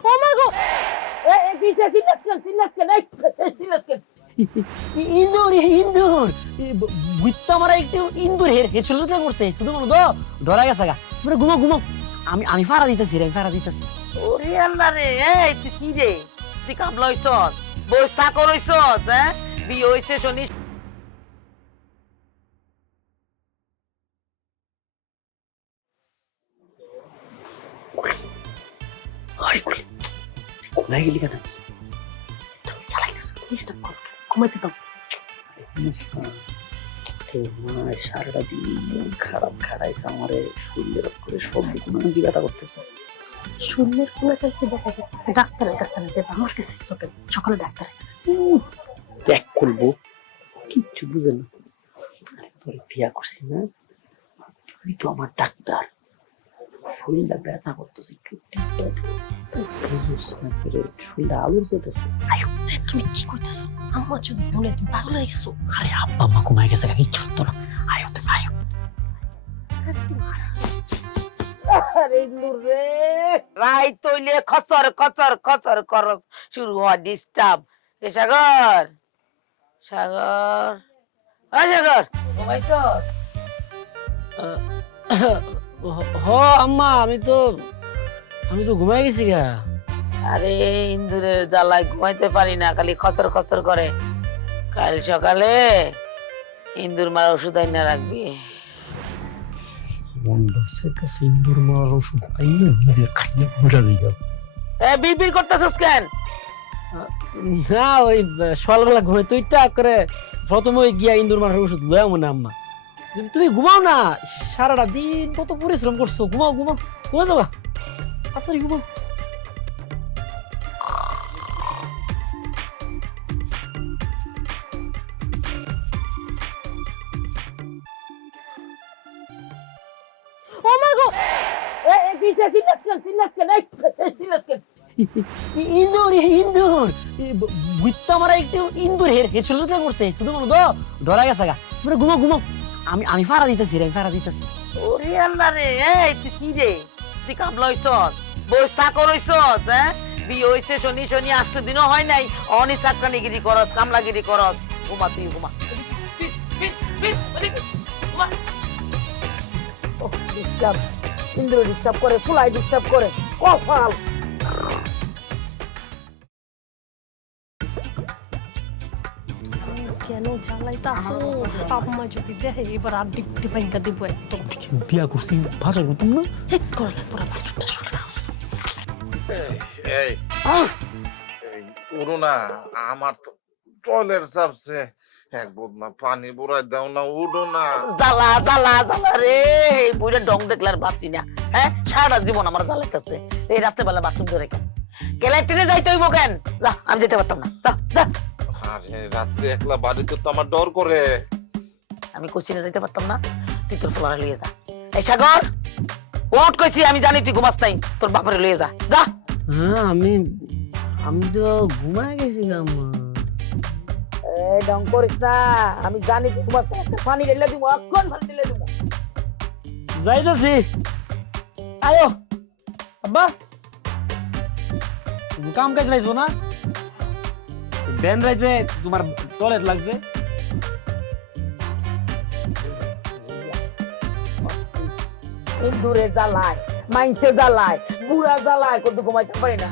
ও মাই god এই কিসে সিলাসকেন এই সিলাসকেন ইন্দুর ইন্দুর বুঝতে আমার একটু ইন্দুর হেছিল তো করছে শুধু মনে তো ডরা গেছে গা তোমরা ঘুমো ঘুমো আমি ফাড়া দিতেছি রে ফাড়া দিতেছি ওরে আল্লাহ রে এই তুই কি রে তুই কাম লইছস বই চাকর হইছস হ্যাঁ বিয়ে হইছে শুনি ঘুমাই গেলি কেন তুমি চালাইতেছ ডিস্টার্ব কর ঘুমাইতে দাও সারাটা দিন খারাপ খারাইছে আমারে শরীরের করে সব কোনো জিজ্ঞাসা করতেছে শূন্যের কোন কাছে দেখা যাচ্ছে ডাক্তারের কাছে না দেবা আমার কাছে সকালে ডাক্তারের কাছে ব্যাক করবো কিচ্ছু বুঝে না তোরে বিয়া করছি না তুই তো আমার ডাক্তার শরীরটা ব্যথা করতেছে শরীরটা আলোর যেতেছে আয়ো তুমি কি করতেছো আম্মা যদি বলে তুমি পাগল হয়ে গেছো আরে আব্বা আম্মা ঘুমাই গেছে কিচ্ছু তো না আয়ো তুমি আয়ো আরে নুরে রাই তইলে খসর খসর খসর কর শুরু হয় ডিস্টার্ব এ সাগর সাগর আ সাগর ঘুমাইছো হ আম্মা আমি তো ঘুমাই গেছি গা আরে ইন্দুরের জ্বালায় ঘুমাইতে পারি না খালি খসর খসর করে কাল সকালে ইন্দুর মারা ওষুধ আইনা রাখবি ইন্দুর মারার ওষুধ আইনা নিজে খাইয়ে মজা দিই এ বিড়বিড় করতেছস কেন না ওই সকালবেলা ঘুমাই তুই টাক করে প্রথমে গিয়া ইন্দুর মারার ওষুধ লয়া মনে আম্মা তুমি ঘুমাও না সারাটা দিন কত পরিশ্রম করছো ঘুমাও ঘুমাও ঘুমা যাবা তাড়াতাড়ি ঘুমাও ও মাই গড এই কিসে সিলাসকেন এই সিলাসকেন ইন্দুর ইন্দুর বুঝতে আমার একটু ইন্দুর হেছিল তো করছে শুধু মনে তো ডরা গেছে গা তোমরা ঘুমো ঘুমো আমি ফাড়া দিতেছি রে ফাড়া দিতেছি ওরে আল্লাহ রে এই তুই কি রে তুই কাম লইছস বই চাকর হইছস হ্যাঁ বিয়ে হইছে শনি শনি 8 দিনও হয় নাই অনি চাকরানিগিরি করস কামলাগিরি করস ঘুমা তুই ঘুমা ঘুমা ও ডিস্টার্ব ইন্দ্র ডিস্টার্ব করে ফুলাই ডিস্টার্ব করে কপাল কেন জ্বালাইতাছো আম্মা যদি দেখে এবার আর ডিপটি ভাঙ্গা দিব একদম বিয়া করছি ভাষা করতাম না হেট করলে পুরো বাসুটা শুনলাম এই উড়ো না আমার তো টয়লেট চাপছে এক বদনা পানি বুড়াই দাও না উড়ো না জ্বালা জ্বালা জ্বালা রে এই বুইড়া ডং দেখলে আর বাঁচি না হ্যাঁ সারা জীবন আমার জ্বালাইতেছে এই রাতে বেলা বাথরুম ধরে কেন ক্যালেক্টরে যাইতে হইব কেন যা আমি যেতে পারতাম না যা যা আরে রাত্রে একলা বাড়িতে তো আমার ডর করে আমি কোচিনে যাইতে পারতাম না তুই তোর ফলারে লইয়ে যা এই সাগর ওট কইছি আমি জানি তুই ঘুমাস নাই তোর বাপরে লইয়ে যা যা হ্যাঁ আমি তো ঘুমায় গেছি আম্মা এই ডং করিস না আমি জানি তুই ঘুমাস না পানি ঢেলে দিব অক্ষণ পানি ঢেলে দিব যাইতেছি আয়ো আব্বা কাম কাজ রাইছো না বেন রাইতে তোমার টয়লেট লাগছে ইন্দুরে জ্বালায় মাইনসে জ্বালায় বুড়া জ্বালায় কত ঘুমাইতে পারি না